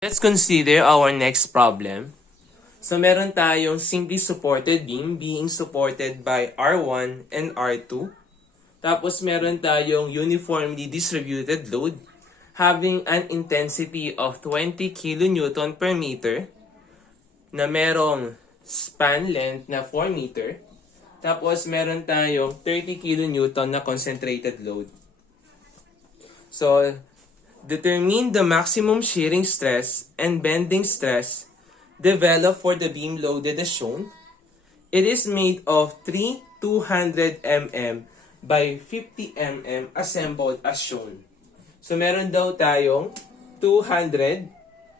Let's consider our next problem. So meron tayong simply supported beam being supported by R1 and R2. Tapos meron tayong uniformly distributed load having an intensity of 20 kN per meter na merong span length na 4 meter. Tapos meron tayong 30 kN na concentrated load. So, determine the maximum shearing stress and bending stress developed for the beam loaded as shown. It is made of three 200 mm by 50 mm assembled as shown. So meron daw tayong 200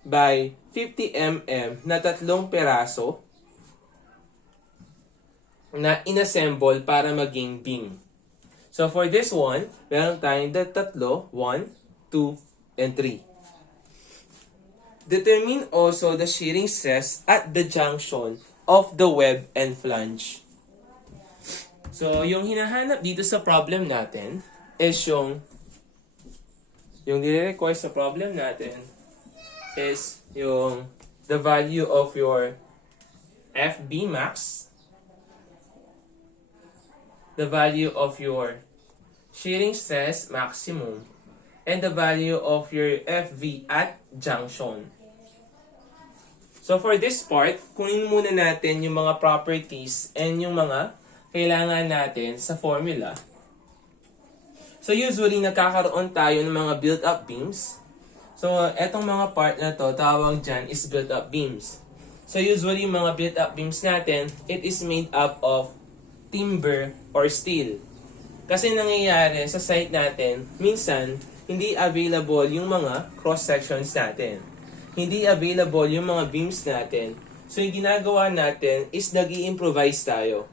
by 50 mm na tatlong peraso na inassemble para maging beam. So for this one, meron tayong tatlo, 1, 2, and 3. Determine also the shearing stress at the junction of the web and flange. So, yung hinahanap dito sa problem natin is yung nire-require sa problem natin is yung the value of your FB max, the value of your shearing stress maximum, and the value of your FV at junction. So for this part, kunin muna natin yung mga properties and yung mga kailangan natin sa formula. So usually nagkakaroon tayo ng mga built-up beams. So etong mga part na to, tawag dyan is built-up beams. So usually yung mga built-up beams natin, it is made up of timber or steel. Kasi nangyayari sa site natin, minsan, hindi available yung mga cross-sections natin. Hindi available yung mga beams natin. So, yung ginagawa natin is nag-i-improvise tayo.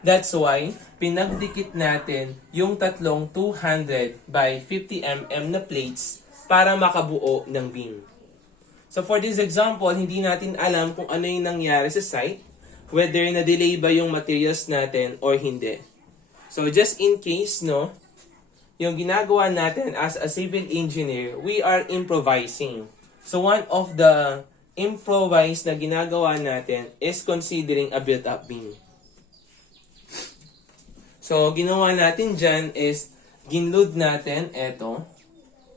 That's why, pinagdikit natin yung tatlong 200 by 50 mm na plates para makabuo ng beam. So, for this example, hindi natin alam kung ano yung nangyari sa site, whether na-delay ba yung materials natin or hindi. So, just in case, no, yung ginagawa natin as a civil engineer, we are improvising. So one of the improvise na ginagawa natin is considering a built-up beam. So ginawa natin dyan is ginload natin ito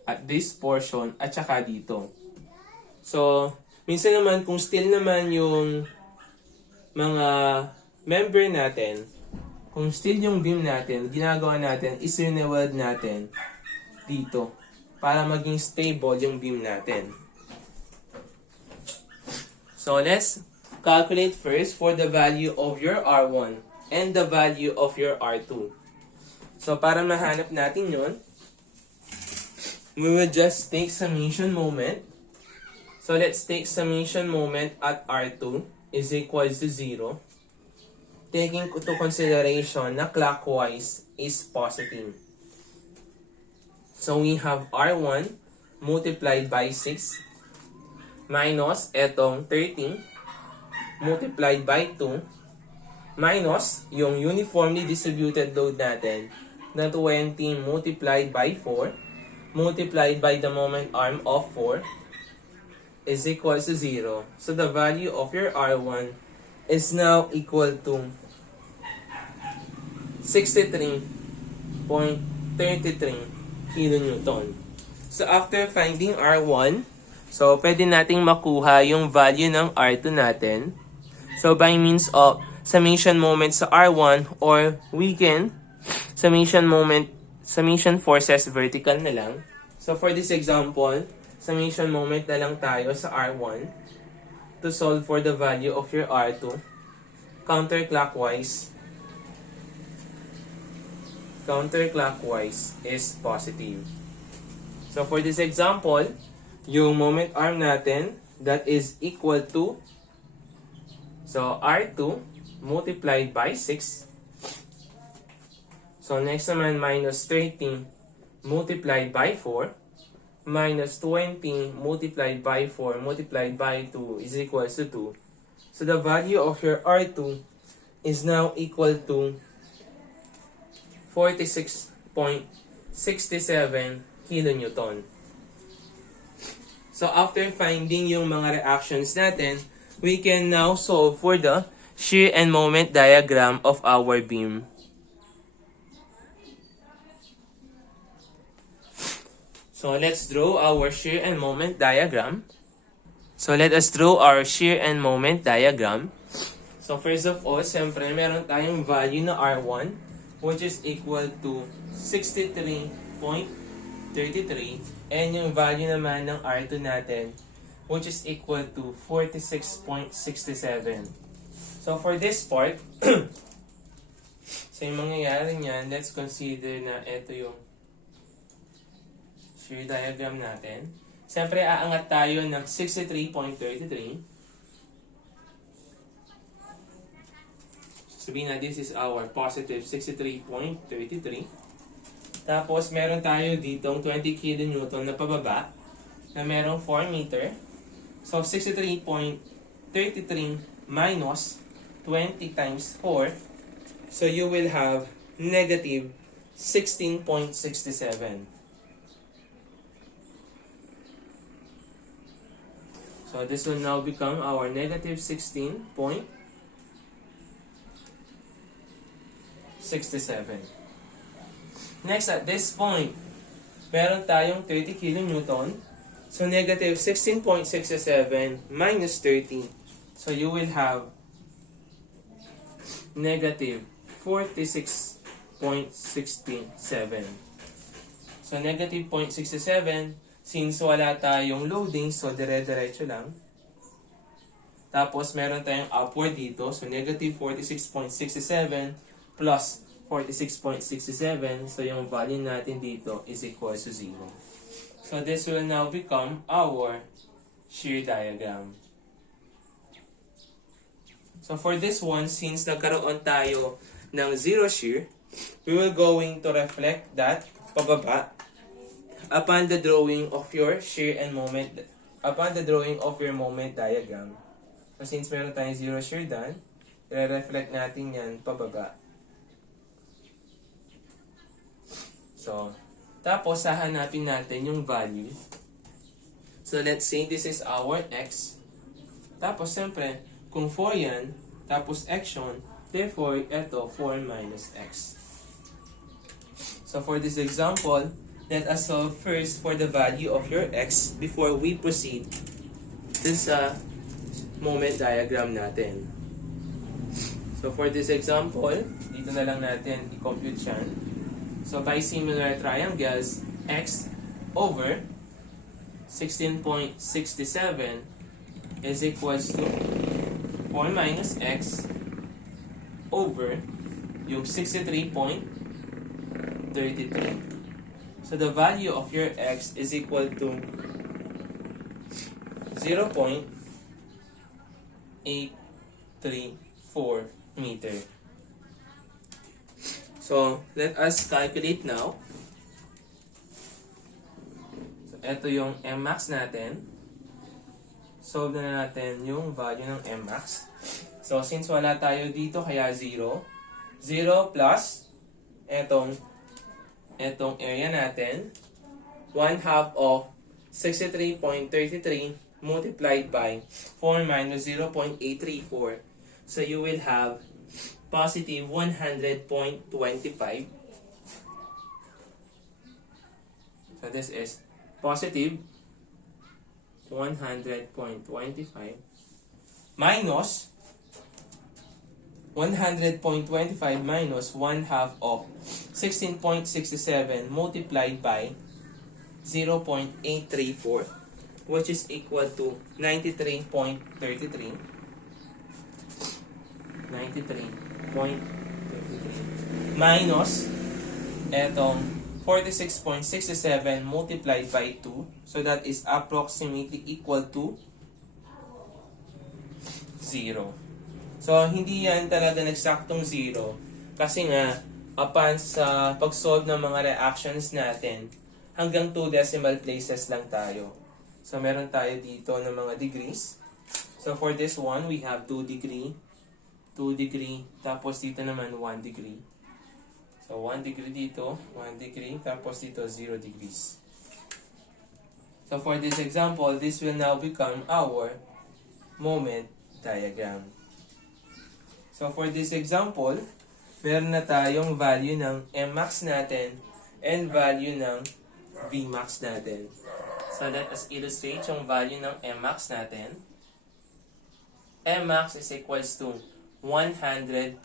at this portion at saka dito. So minsan naman kung still naman yung mga member natin, kung still yung beam natin, ginagawa natin is weld natin dito para maging stable yung beam natin. So let's calculate first for the value of your R1 and the value of your R2. So para mahanap natin yun, we will just take summation moment. So let's take summation moment at R2 is equals to 0. Taking into consideration na clockwise is positive. So we have R1 multiplied by 6 minus etong 13 multiplied by 2 minus yung uniformly distributed load natin na 20 multiplied by 4 multiplied by the moment arm of 4 is equals to 0. So the value of your R1 is now equal to 63.33 kilonewton. So after finding R1, so pwede nating makuha yung value ng R2 natin. So by means of summation moment sa R1 or we can summation forces vertical na lang. So for this example, summation moment na lang tayo sa R1 to solve for the value of your R2. Counterclockwise is positive. So for this example, yung moment arm natin, that is equal to, so R2 multiplied by 6. So next naman, minus 30 multiplied by 4 minus 20 multiplied by 4 multiplied by 2 is equal to 2. So the value of your R2 is now equal to 46.67 kilonewton. So after finding yung mga reactions natin, we can now solve for the shear and moment diagram of our beam. So let's draw our shear and moment diagram. So let us draw our shear and moment diagram. So first of all, siyempre meron tayong value na R1 which is equal to 63.33 and yung value naman ng R2 natin which is equal to 46.67. So for this part, so yung mangyayari niyan, let's consider na ito yung shear diagram natin. Siyempre, aangat tayo ng 63.33. Sabihin na this is our positive 63.33. Tapos, meron tayo ditong 20 kN na pababa na merong 4 meter. So, 63.33 minus 20 times 4. So, you will have negative 16.67. So this will now become our negative 16.67. Next, at this point, meron tayong 30 kN. So negative 16.67 minus 30. So you will have negative 46.67. So negative 0.67. Since wala tayong loading, so dire-diretso lang. Tapos, meron tayong upward dito. So, negative 46.67 plus 46.67. So, yung value natin dito is equal to 0. So, this will now become our shear diagram. So, for this one, since nagkaroon tayo ng zero shear, we will going to reflect that pababa upon the drawing of your shear and moment, upon the drawing of your moment diagram. So since meron tayong zero shear done, i-reflect natin yan pababa. So, tapos hahanapin natin yung value. So let's say this is our x. Tapos siyempre, kung 4 yan, tapos x yun, therefore, ito 4 minus x. So for this example, let us solve first for the value of your x before we proceed dun sa moment diagram natin. So for this example, dito na lang natin i-compute yan. So by similar triangles, x over 16.67 is equals to 4 minus x over yung 63.33. So the value of your x is equal to 0.834 meter. So let us calculate now. So ito yung Mmax natin. Solve na natin yung value ng Mmax. So since wala tayo dito kaya 0. 0 plus etong area natin, 1/2 of 63.33 multiplied by 4 minus 0.834. So you will have positive 100.25. So this is positive 100.25 minus 100.25 minus 1/2 of 16.67 multiplied by 0.834, which is equal to 93.33. 93.33 minus etong 46.67 multiplied by 2. So that is approximately equal to 0. So, hindi yan talaga nagsaktong 0. Kasi nga, upon sa pag-solve ng mga reactions natin, hanggang 2 decimal places lang tayo. So, meron tayo dito ng mga degrees. So, for this one, we have 2 degree, 2 degree, tapos dito naman 1 degree. So, 1 degree dito, 1 degree, tapos dito 0 degrees. So for this example, this will now become our moment diagram. So for this example, meron na tayong value ng Mmax natin and value ng Vmax natin. So let us illustrate yung value ng Mmax natin. Mmax is equals to 100.25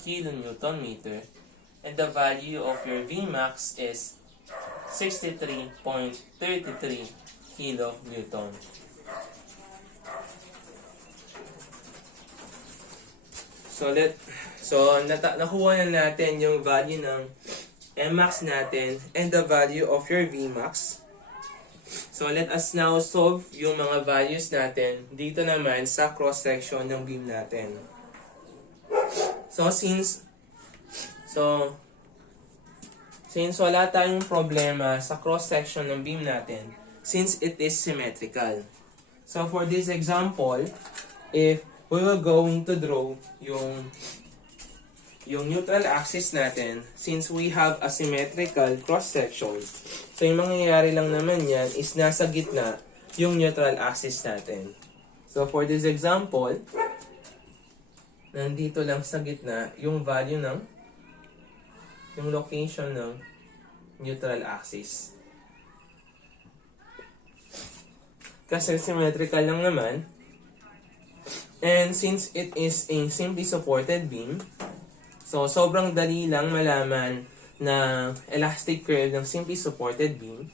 kilonewton meter and the value of your Vmax is 63.33 kilonewton. Nakuha na natin yung value ng Mmax natin and the value of your Vmax. So let us now solve yung mga values natin dito naman sa cross-section ng beam natin. Since wala tayong problema sa cross-section ng beam natin, since it is symmetrical. So for this example, if we will going to draw yung neutral axis natin, since we have a symmetrical cross-section, so yung mangyayari lang naman yan is nasa gitna yung neutral axis natin. So for this example, nandito lang sa gitna yung value ng yung location ng neutral axis. Kasi symmetrical lang naman. And since it is a simply supported beam, so sobrang dali lang malaman na elastic curve ng simply supported beam.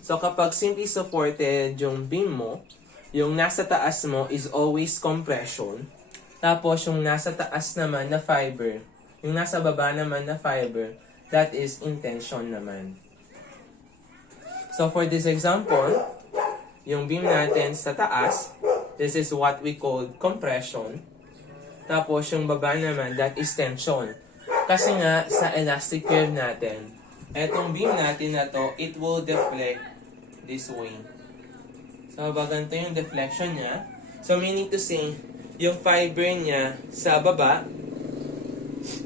So kapag simply supported yung beam mo, yung nasa taas mo is always compression. Tapos yung nasa taas naman na fiber, yung nasa baba naman na fiber, that is intention naman. So for this example, yung beam natin sa taas, this is what we call compression. Tapos yung baba naman, that is tension. Kasi nga, sa elastic curve natin, etong beam natin na to, it will deflect this way. So, ganito yung deflection niya. So, meaning to say, yung fiber niya sa baba,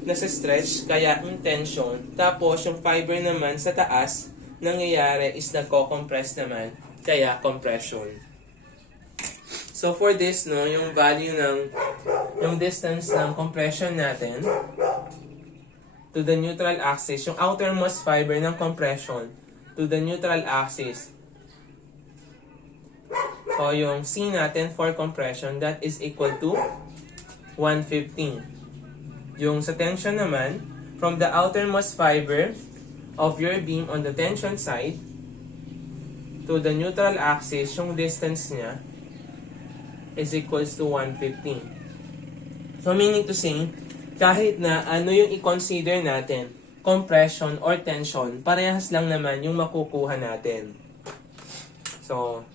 nasa stretch, kaya in tension. Tapos, yung fiber naman sa taas, nangyayari is nagko-compress naman, kaya compression. So, for this, no, yung value ng, yung distance ng compression natin to the neutral axis, yung outermost fiber ng compression to the neutral axis. So, yung C natin for compression, that is equal to 115. Yung sa tension naman, from the outermost fiber of your beam on the tension side to the neutral axis, yung distance niya is equals to 115. So, meaning to say, kahit na ano yung i-consider natin, compression or tension, parehas lang naman yung makukuha natin. So,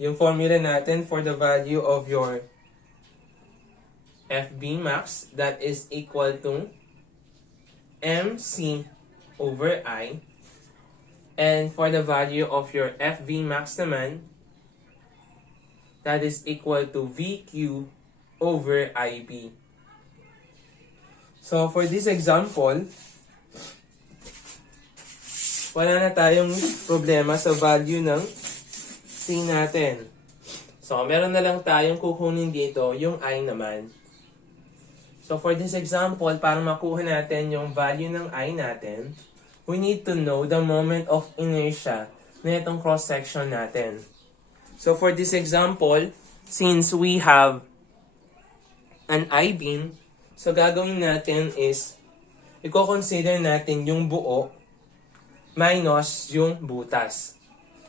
yung formula natin for the value of your FB max, that is equal to MC over I. And for the value of your FV max naman, that is equal to VQ over IB. So for this example, wala na tayong problema sa value ng C natin. So meron na lang tayong kukunin dito, yung I naman. So for this example, para makuha natin yung value ng I natin, we need to know the moment of inertia na itong cross-section natin. So for this example, since we have an I-beam, so gagawin natin is, i-consider natin yung buo minus yung butas.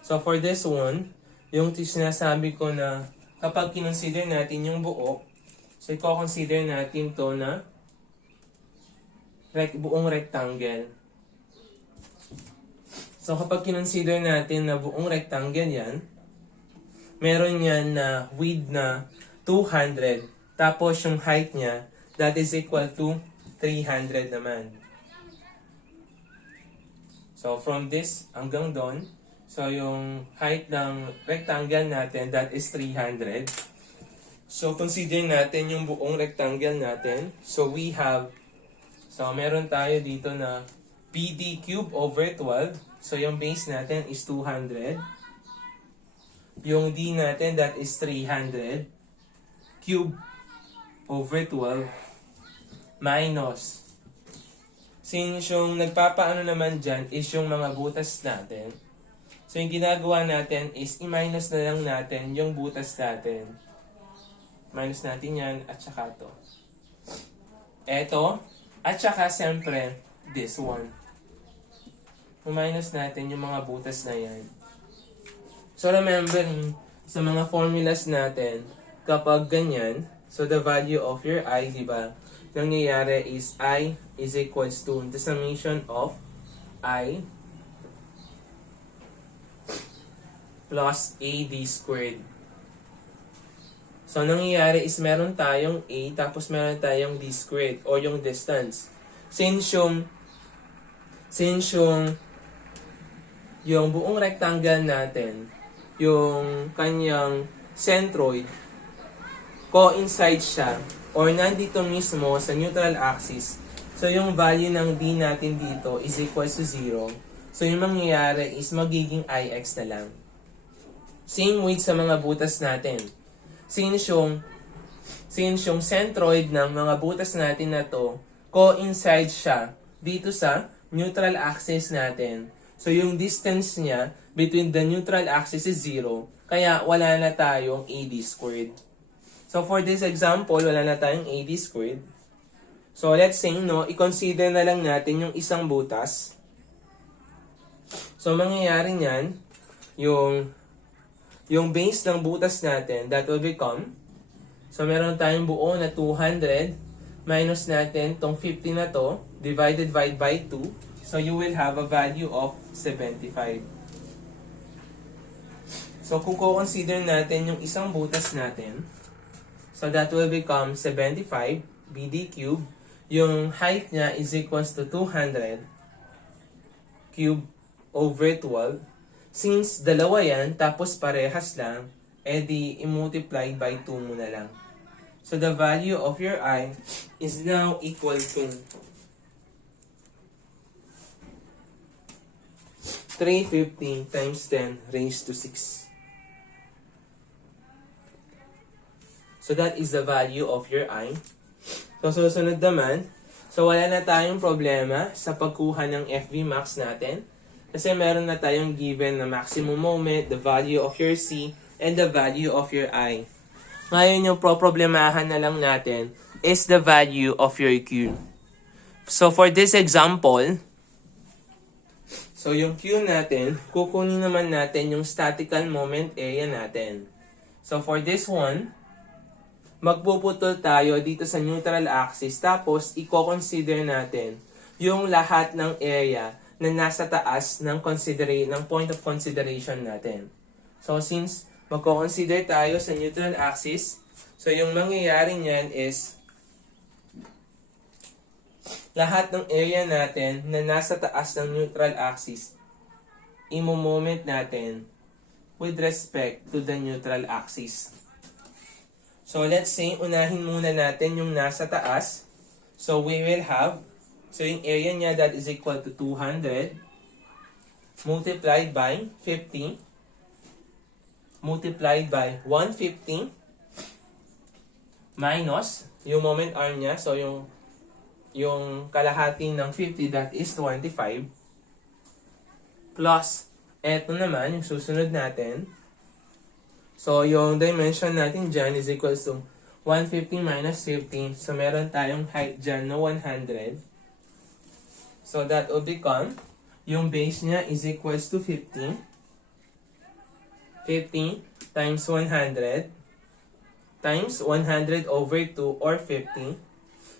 So for this one, yung sinasabi ko na kapag kinonsider natin yung buo, so i-consider natin to na buong rectangle. So kapag kinonsider natin na buong rectangle yan, meron yan na width na 200. Tapos yung height niya, that is equal to 300 naman. So from this hanggang doon, so yung height ng rectangle natin, that is 300. So consider natin yung buong rectangle natin. So we have, so meron tayo dito na PD cube over 12. So, yung base natin is 200. Yung D natin, that is 300. Cube over 12 minus. Since yung nagpapaano naman dyan is yung mga butas natin. So, yung ginagawa natin is i-minus na lang natin yung butas natin. Minus natin yan at saka to. Eto, at saka siyempre, this one. I-minus natin yung mga butas na yan. So, remember, sa mga formulas natin, kapag ganyan, so the value of your I, di ba? Nangyayari is I is equals to the summation of I plus AD squared. So, nangyayari is meron tayong A, tapos meron tayong D squared, o yung distance. Since yung buong rectangle natin, yung kanyang centroid, coincide siya, or nandito mismo sa neutral axis. So, yung value ng D natin dito is equals to 0. So, yung mangyayari is magiging IX na lang. Same with sa mga butas natin. Since yung centroid ng mga butas natin na to, coincide siya dito sa neutral axis natin. So, yung distance niya between the neutral axis is 0. Kaya, wala na tayong AD squared. So, for this example, wala na tayong AD squared. So, let's say, i-consider na lang natin yung isang butas. So, mangyayari niyan, yung base ng butas natin, that will become, so, meron tayong buo na 200, minus natin tong 50 na to, divided by 2. So, you will have a value of 75. So, kung consider natin yung isang butas natin, so that will become 75 BD cube. Yung height niya is equals to 200 cube over 12. Since dalawa yan, tapos parehas lang, edi i-multiply by 2 mo na lang. So, the value of your I is now equal to 350 times 10 raised to 6. So, that is the value of your I. So, susunod naman. So, wala na tayong problema sa pagkuha ng FV max natin. Kasi meron na tayong given na maximum moment, the value of your C, and the value of your I. Ngayon, yung problemahan na lang natin is the value of your Q. So, for this example, so yung Q natin, kukunin naman natin yung statical moment area natin. So, for this one, magpuputol tayo dito sa neutral axis, tapos i-consider natin yung lahat ng area na nasa taas ng point of consideration natin. So, since magko-consider tayo sa neutral axis, so yung mangyayari niyan is lahat ng area natin na nasa taas ng neutral axis, imo-moment natin with respect to the neutral axis. So, let's say, unahin muna natin yung nasa taas. So, we will have, so yung area niya, that is equal to 200 multiplied by 50 multiplied by 150 minus yung moment arm niya. So, yung kalahati ng 50, that is 25. Plus, eto naman, yung susunod natin. So, yung dimension natin dyan is equals to 150 minus 50. So, meron tayong height dyan na 100. So, that will become, yung base niya is equals to 50. 50 times 100 times 100 over 2 or 50.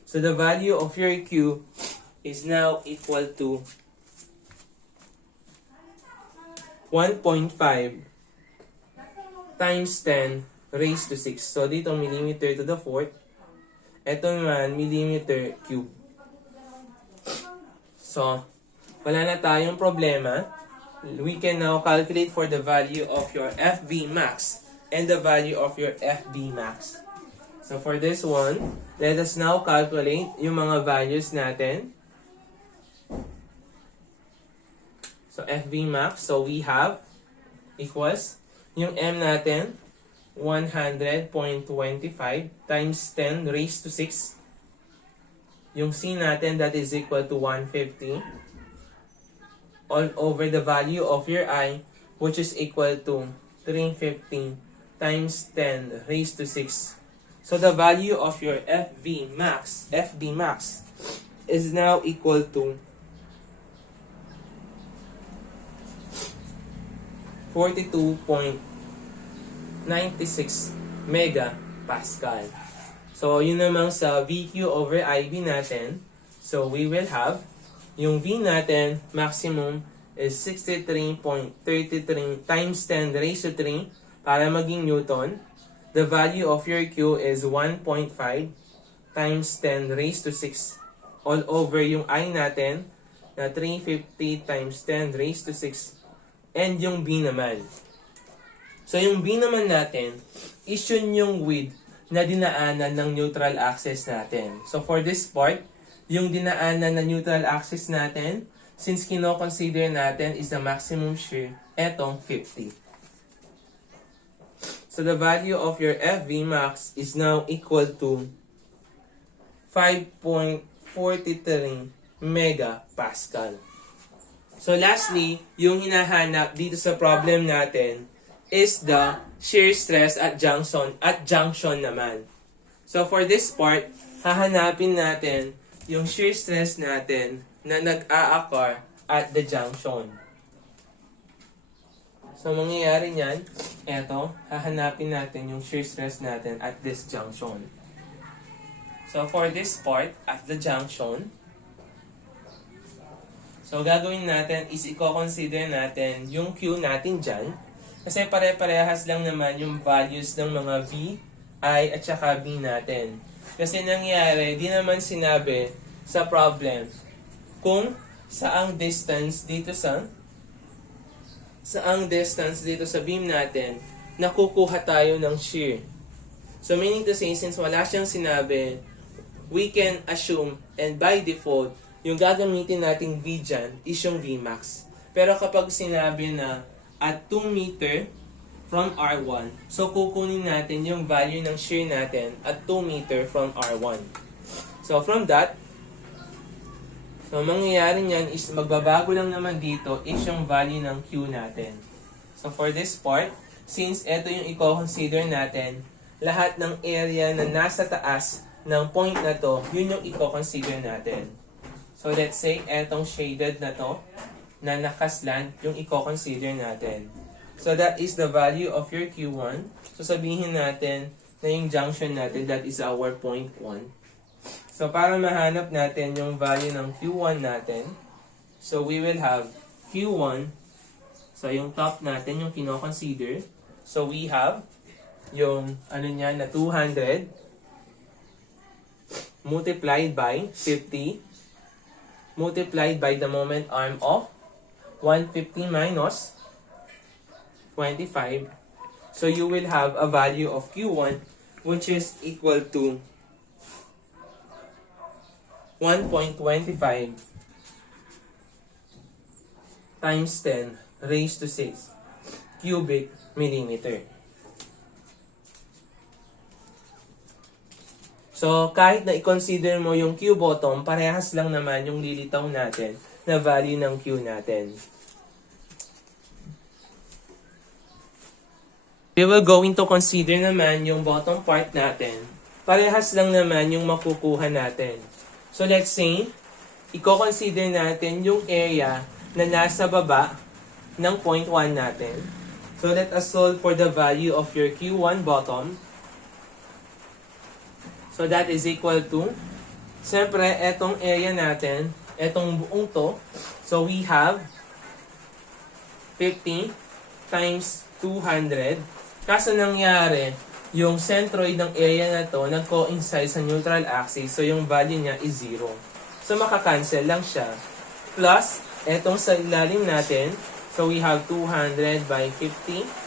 So, the value of your Q is now equal to 1.5 times 10 raised to 6. So, dito millimeter to the 4th. Ito naman, millimeter cube. So, wala na tayong problema. We can now calculate for the value of your FV max and the value of your FB max. So, for this one, let us now calculate yung mga values natin. So FV max, so we have equals yung M natin 100.25 times 10 raised to 6. Yung C natin, that is equal to 150 all over the value of your I, which is equal to 350 times 10 raised to 6. So the value of your FB max is now equal to 42.96 megapascal. So, yun namang sa VQ over IB natin. So, we will have yung V natin, maximum is 63.33 times 10 raised to 3 para maging Newton. The value of your Q is 1.5 times 10 raised to 6 all over yung I natin na 350 times 10 raised to 6. And yung B naman. So, yung B naman natin is yun yung width na dinaanan ng neutral axis natin. So, for this part, yung dinaanan na neutral axis natin, since kino-consider natin is the maximum shear, etong 50. So, the value of your FV max is now equal to 5.43 megapascal. So, lastly, yung hinahanap dito sa problem natin is the shear stress at junction naman. So for this part, hahanapin natin yung shear stress natin na nag-a-occur at the junction. So mangyayari niyan, eto, hahanapin natin yung shear stress natin at this junction. So for this part, at the junction, so gagawin natin is i-consider natin yung Q natin dyan. Kasi pare-parehas lang naman yung values ng mga V, I, at saka B natin. Kasi nangyari, di naman sinabi sa problem kung saang distance dito sa beam natin na kukuha tayo ng shear. So meaning to say, since wala siyang sinabi, we can assume and by default, yung gagamitin nating V dyan is yung Vmax. Pero kapag sinabi na at 2 meter from R1. So, kukunin natin yung value ng shear natin at 2 meter from R1. So, from that, so, mangyayari niyan is magbabago lang naman dito is yung value ng Q natin. So, for this part, since ito yung i-consider natin, lahat ng area na nasa taas ng point na to, yun yung i-consider natin. So, let's say, etong shaded na to, na nakaslant yung i-consider natin. So, that is the value of your Q1. So, sabihin natin na yung junction natin, that is our point 1. So, para mahanap natin yung value ng Q1 natin, so we will have Q1, so yung top natin, yung kino-consider. So, we have yung, na 200 multiplied by 50 multiplied by the moment arm of 150 minus 25. So you will have a value of Q1 which is equal to 1.25 times 10 raised to 6 cubic millimeter. So kahit na i-consider mo yung Q bottom, parehas lang naman yung lilitaw natin na value ng Q natin. We will going to consider naman yung bottom part natin. Parehas lang naman yung makukuha natin. So let's say, i-consider natin yung area na nasa baba ng point 1 natin. So let us solve for the value of your Q1 bottom. So that is equal to, siyempre, etong area natin, etong buong to, so we have 50 times 200. Kaso nangyari, yung centroid ng area na to nag-coincide sa neutral axis, so yung value niya is 0. So makakancel lang siya. Plus, etong sa ilalim natin, so we have 200 by 50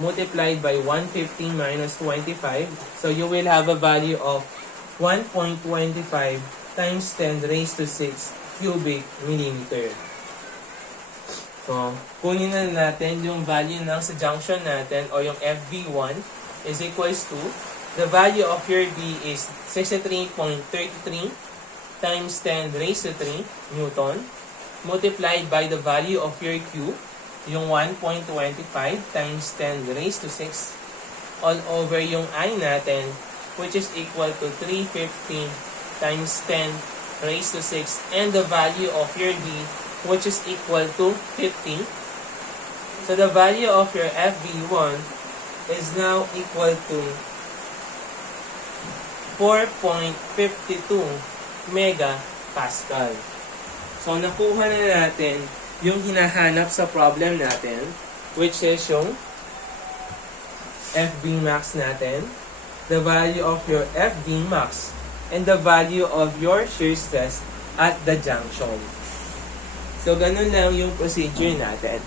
multiplied by 150 minus 25. So you will have a value of 1.25 times 10 raised to 6 cubic millimeter. So, kunin na natin yung value ng sa junction natin o yung FV1 is equals to the value of your B is 63.33 times 10 raised to 3 Newton multiplied by the value of your Q, yung 1.25 times 10 raised to 6 all over yung I natin, which is equal to 350 times 10 raised to 6, and the value of your D, which is equal to 50. So the value of your FV1 is now equal to 4.52 megapascal. So nakuha na natin yung hinahanap sa problem natin, which is yung FV max natin, the value of your FV max, and the value of your shear stress at the junction. So ganun lang yung procedure natin.